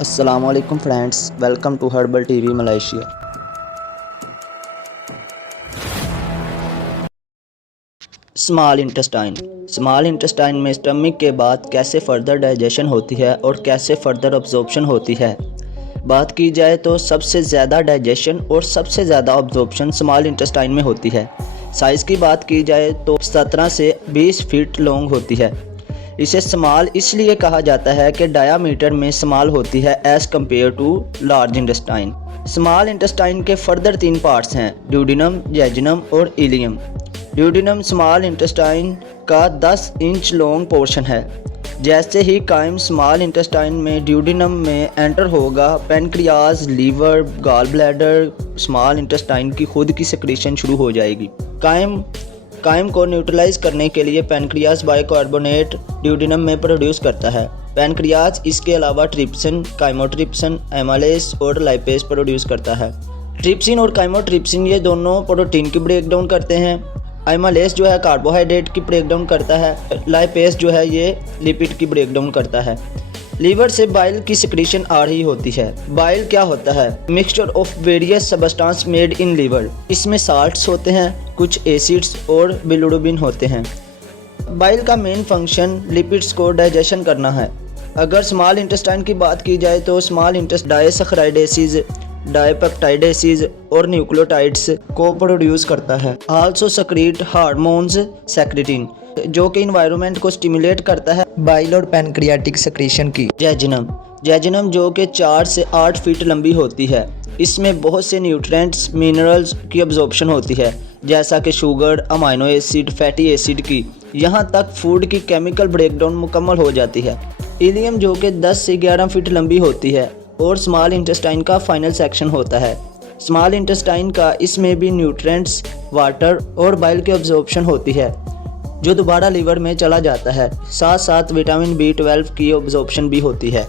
अस्सलामुअलैकुम friends, welcome to herbal TV Malaysia. Small intestine में stomach के बाद कैसे फर्दर डाइजेशन होती है और कैसे फर्दर अब्जॉर्प्शन होती है। बात की जाए तो सबसे ज़्यादा डाइजेशन और सबसे ज़्यादा अब्जॉर्प्शन स्मॉल इंटेस्टाइन में होती है। साइज़ की बात की जाए तो 17 से 20 फीट लॉन्ग होती है। इसे स्मॉल इसलिए कहा जाता है कि डायामीटर में स्मॉल होती है as compare to large intestine. Small intestine के फर्दर 3 पार्ट्स हैं, ड्यूडिनम, जेजुनम और इलियम। ड्यूडिनम स्मॉल इंटेस्टाइन का 10 इंच लॉन्ग पोर्शन है। जैसे ही काइम स्मॉल इंटेस्टाइन में ड्यूडिनम में एंटर होगा, pancreas, liver, gall bladder, small intestine की खुद की सेक्रेशन शुरू हो जाएगी। काइम को न्यूट्रलाइज करने के लिए पेनक्रियाज बाइकार्बोनेट ड्यूडिनम में प्रोड्यूस करता है। पेनक्रियाज इसके अलावा ट्रिप्सिन, काइमोट्रिप्सिन, एमालेस और लाइपेज प्रोड्यूस करता है। ट्रिप्सिन और काइमोट्रिप्सिन ये दोनों प्रोटीन की ब्रेक डाउन करते हैं। एमालेस जो है कार्बोहाइड्रेट की ब्रेक डाउन करता है। लाइपेज जो है ये लिपिड की ब्रेक डाउन करता है। लीवर से बाइल की सिक्रीशन आ रही होती है। बाइल क्या होता है? Mixture of various substance made in liver. इसमें साल्ट्स होते हैं, कुछ एसिड्स और बिलिरुबिन होते हैं। बाइल का मेन फंक्शन लिपिड्स को डाइजेशन करना है। अगर स्मॉल इंटेस्टाइन की बात की जाए तो स्मॉल इंटेस्टाइन डायसैकराइडेसिस, डायपेप्टाइडेसिस और न्यूक्लियोटाइड्स को प्रोड्यूस करता है। आल्सो सेक्रेट हार्मोन्स सेक्रेटिन, जो कि इन्वायरमेंट को स्टिमुलेट करता है बाइल और पैनक्रियाटिक सेक्रेशन की। जेजुनम जो कि 4 से 8 फीट लंबी होती है। इसमें बहुत से न्यूट्रिएंट्स, मिनरल्स की अब्जॉर्प्शन होती है, जैसा कि sugar, amino acid, fatty acid की। यहाँ तक फूड की केमिकल ब्रेकडाउन मुकम्मल हो जाती है। इलियम जो कि 10 से 11 फीट लंबी होती है और स्मॉल इंटेस्टाइन का फाइनल सेक्शन होता है। स्मॉल इंटेस्टाइन का इसमें भी न्यूट्रिएंट्स, वाटर और बाइल की अब्जॉर्प्शन होती है, जो दोबारा लीवर में चला जाता है। साथ साथ विटामिन B12 की अब्जॉर्प्शन भी होती है।